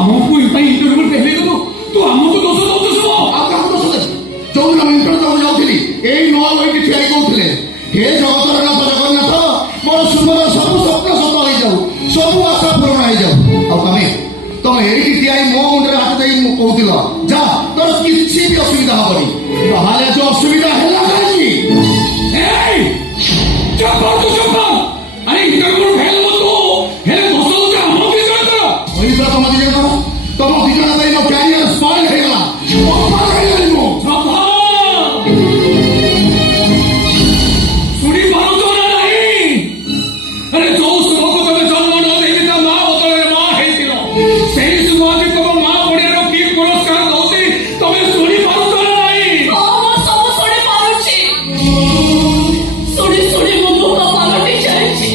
ଆମକୁ ଇଣ୍ଟରଭ୍ୟୁ ଦେଲେ ତୁ ଆମକୁ ଦୋଷ ଦଉଛୁ ସବୁ। ଆଉ କାହାକୁ ଦୋଷ ଦେବି? ଯୋଉଦିନ ମୁଁ ଇଣ୍ଟରଭ୍ୟୁ ଦେବାକୁ ଯାଉଥିଲି ଏଇ ନୂଆ ବହିଟି ଠିଆ କହୁଥିଲେ, ହେ ଜଗତର ନାଥ ଜଗନ୍ନାଥ, ମୋର ଶୁଭର ସବୁ ସ୍ୱପ୍ନ ସତ ହେଇଯାଉ, ସବୁ ଆଶା ପୂରଣ ହେଇଯାଉ। ଆଉ ତମେ ଏଇଠି ଠିଆ ହେଇ ମୋ ମୁଣ୍ଡରେ ହାତ ଦେଇ କହୁଥିଲ ଯା ତୋର କିଛି ବି ଅସୁବିଧା ହବନି। ତାହେଲେ ଯୋଉ ଅସୁବିଧା ହେଲା କାହିଁକି? ତମ ଦି ଜଣ ପାଇଁ ମୋ କ୍ୟାରିୟର ସ୍ପଏଲ ହେଇଗଲା, ହେଇଗଲି ମୁଁ। ଶୁଣି ପାରୁଛ ନା ନାହିଁ? ଆରେ ଯୋଉ ଶୁଭକୁ ତମେ ଜନ୍ମ ନ ଦେଇକି ତା ମା ବଦଳରେ ମା ହେଇଥିଲ, ସେଇ ଶୁଭ ଆଜି ତମ ମା ପଡ଼ିଆର କି ପୁରସ୍କାର ଦଉଛି ତମେ ଶୁଣି ପାରୁଛ ନା ନାହିଁ? ମୁଁ ସବୁ ଶୁଣି ପାରୁଛି। ଶୁଣି ଶୁଣି ମୋ ମୁଖ ପାଲଟି ଯାଇଛି।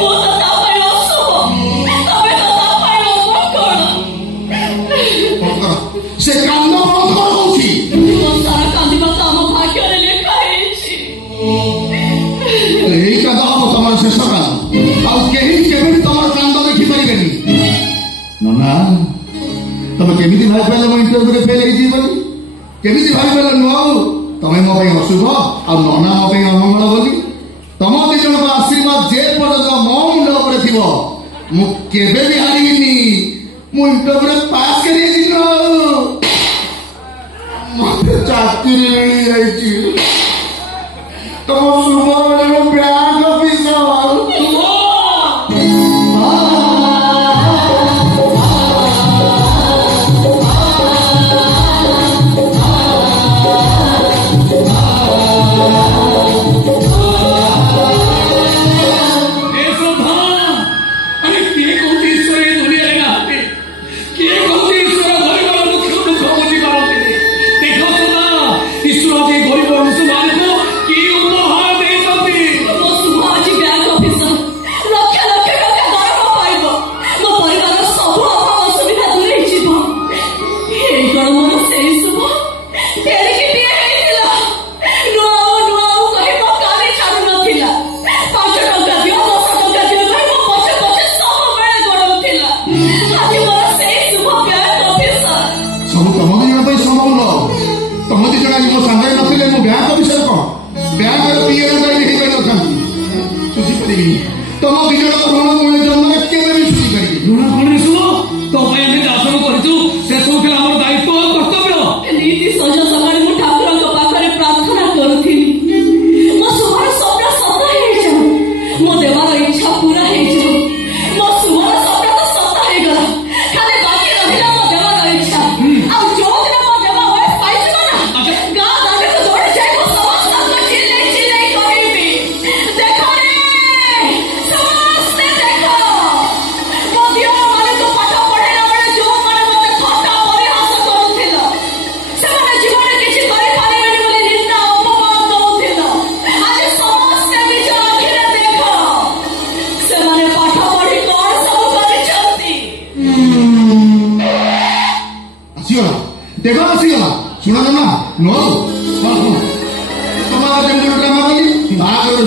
ମୁଁ ତ ତା ପାଇଁ ଅଶୁଭ, ତମେ ତ ତା ପାଇଁ ଅମଙ୍ଗଳ। ସେ କାନ୍ଦ ବନ୍ଦ କର କହୁଛି। ସାରା କାନ୍ଦିବା ତ ଆମ ଭାଗ୍ୟରେ ଲେଖା ହେଇଛି। ଏଇ କାନ୍ଦ ହବ ତମର ଶେଷ କାନ୍ଦ, ଆଉ କେହି କେବେ ବି ତମର କାନ୍ଦ ଦେଖିପାରିବେନି। ନନା ତମେ କେମିତି ଭାବିପାରିଲ ମୋ ଇଣ୍ଟରଭ୍ୟୁରେ ଫେଲ୍ ହେଇଯିବି ବୋଲି? କେମିତି ଭାବିପାରିଲ ନୁହଁ ତମେ ମୋ ପାଇଁ ଅଶୁଭ ଆଉ ନନା ମୋ ପାଇଁ ଅମଙ୍ଗଳ ବୋଲି? ତମ ଦି ଜଣଙ୍କ ଆଶୀର୍ବାଦ ଯେ ପର୍ଯ୍ୟନ୍ତ ମୋ ମୁଣ୍ଡ ଉପରେ ଥିବ ମୁଁ କେବେ ବି ହାରିବିନି। ମୁଁ ଇଣ୍ଟରଭ୍ୟୁରେ ପାସ୍ କରିଯାଇଛି ନା ମତେ ଚାକିରି ମିଳିଯାଇଛି। ତମ ଶୁଭ bank officer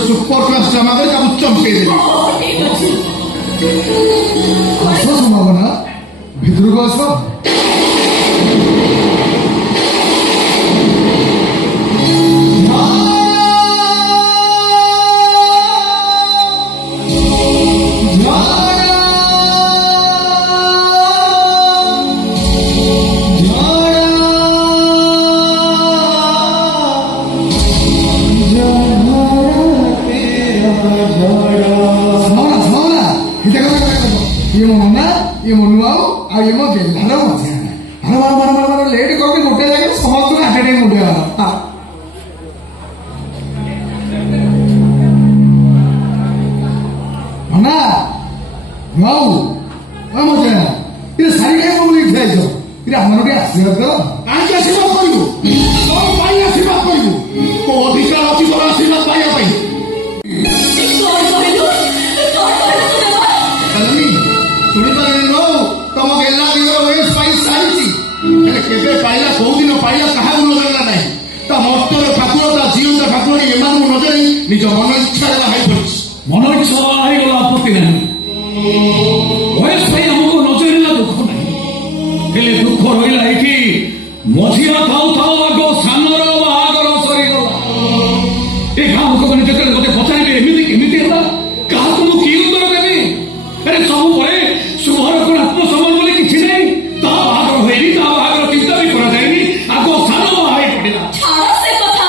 super class drama कर चमके संभावना भितर को आस ये मनुआओ आ ये मो बेलार मजा मार लेट करके गोटे जाके समस्त आटे टाइम उठे ना वाओ मजा ये सारी काय बोली खाइছো ये हमर के आशीर्वाद तो काहे आशीर्वाद करिवो तो पाई आशीर्वाद करिवो तो अधिकार अछि तो आशीर्वाद पाइया पाई केबे पाइला कौ दिन पाइला कहा नजर ना ता मटर ठाकुर ता जीवता ठाकुर एमान नजर निज मन इच्छा हाई पड़ी मन इच्छा हाई गला आपत्ति नहीं वयस भाई हमको नजर दुख नहीं ହେଲେ ଦୁଃଖ ରହିଲା ଏଇଠି ମଝିଆ ଥାଉ ଥାଉ ଆଗ ସାନର ବାହାଘର ସରିଗଲା। ଏ ଗାଁ ଲୋକମାନେ ଯେତେବେଳେ ମତେ ପଚାରିବେ ଏମିତି କେମିତି ହେଲା, କାହାକୁ ମୁଁ କି ଉତ୍ତର ଦେବି? ଆରେ ସବୁ ପରେ ଶୁଭର କଣ ଆତ୍ମସମ୍ମାନ ବୋଲି କିଛି ନାହିଁ। ତା ବାହାଘର ହୋଇନି, ତା ବାହାଘର ଚିନ୍ତା ବି କରାଯାଇନି, ଆଗ ସାନ ବାହା ହେଇ ପଡ଼ିଲା। ଛାଡ଼ ସେ କଥା।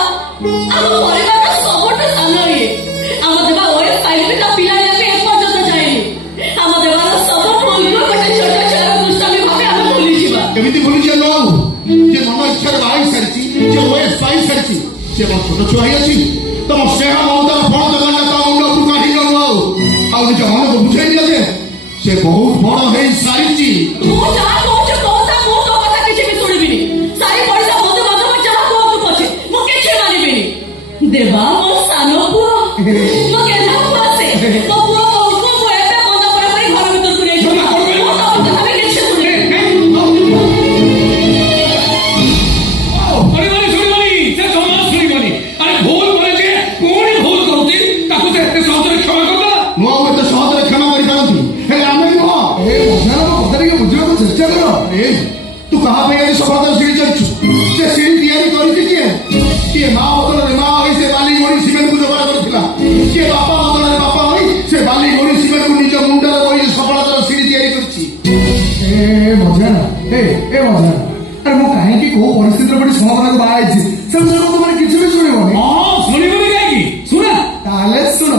ଆମ ପରିବାରର ସବୁଠୁ ସାନ ଇଏ। ଆମ ଦେବା ଓଏସ୍ ଫାଇଲ୍ ବି ତା ପିଲା ଯାକେ ଏପର୍ଯ୍ୟନ୍ତ ଯାଇନି। ଆମ ଦେବାର ସବୁ ଭୁଲକୁ ଗୋଟେ ଛୋଟ ଛୁଆର ଦୁଷ୍ଟାମି ଭାବେ ଆମେ ଭୁଲିଯିବା। କେମିତି ଭୁଲିଯିବା ନ ଆଉ? ଯେ ମନ ଇଚ୍ଛାରେ ବାହା ହେଇ ସାରିଛି, ଯେ ଓଏସ୍ ପାଇ ସାରିଛି, ସେ କଣ ଛୋଟ ଛୁଆ ହେଇଅଛି? ତମ ସ୍ନେହ ମମତାର ଫଳ ଦେବାଟା ତା ମୁଣ୍ଡ ଉପରୁ କାଢି ନିଅ ଆଉ ନିଜ ମନକୁ ବୁଝେଇ ଦିଅ ଯେ ସେ ବହୁତ ବଡ ହେଇ ସାରିଛି। ମୁଁ ଯାହା କହୁଛୁ କହୁଥା, ମୁଁ ତୋ କଥା କିଛି ବି ଶୁଣିବିନି। ସାରି ପଇସା ବନ୍ଧୁ ବାନ୍ଧବ ଯାହା କୁହନ୍ତୁ ପଛେ ମୁଁ କିଛି ମାନିବିନି। ଦେବା ମୋ ସାନ ପୁଅ, ମୋ ଗେହ୍ଲା ପୁଅ ସେ। ମୋ ପୁଅ ବୋହୂକୁ ମୁଁ ଏବେ ବନ୍ଦ ପରେ ଘର ଭିତରକୁ ନେଇଯିବି। ମୁଁ ତୋ କଥା ବି କିଛି ଶୁଣିବିନି। ଶୁଣିବନି, ସେ ଜମା ଶୁଣିବନି। ଆରେ ଭୁଲ ପରେ ଯେ ପୁଣି ଭୁଲ କରୁଛି, ତାକୁ ସେ ଏତେ ସହଜରେ କ୍ଷମା କରିଦେଲା? ମୁଁ ଆଉ ଏତେ ସହଜରେ କ୍ଷମା କରିପାରନ୍ତି, ହେଲେ ଆମେ ନୁହଁ। ଏ ମଜାର କଥା ଟିକେ ବୁଝିବାକୁ ଚେଷ୍ଟା କର। ତୁ କାହା ପାଇଁ ଆଜି ସଫଳତାର ସିঁড়ି ଚଢିଛୁ? ସେ ସିঁড়ି ତିଆରି କରିଛି କିଏ? କିଏ ମା ବଦଳରେ ମା ହୋଇ ସେ ବାଲି ଗୋଡ଼ି ସିମେଣ୍ଟକୁ ଯୋଗାଡ଼ କରିଥିଲା? କିଏ ବାପା ବଦଳରେ ବାପା ହୋଇ ସେ ବାଲି ଗୋଡ଼ି ସିମେଣ୍ଟକୁ ନିଜ ମୁଣ୍ଡରେ ବହି ସଫଳତାର ସିঁড়ି ତିଆରି କରିଛି? ମଜା ଆରେ ମୁଁ କାହିଁକି କୋଉ ପରିସ୍ଥିତିରେ ପଡି ସମାଧାନକୁ ବାହା ହେଇଛି ସେ ତମେ କିଛି ବି ଶୁଣିବନି। ଶୁଣିବନି କାହିଁକି? ଶୁଣା ତାହେଲେ ଶୁଣ।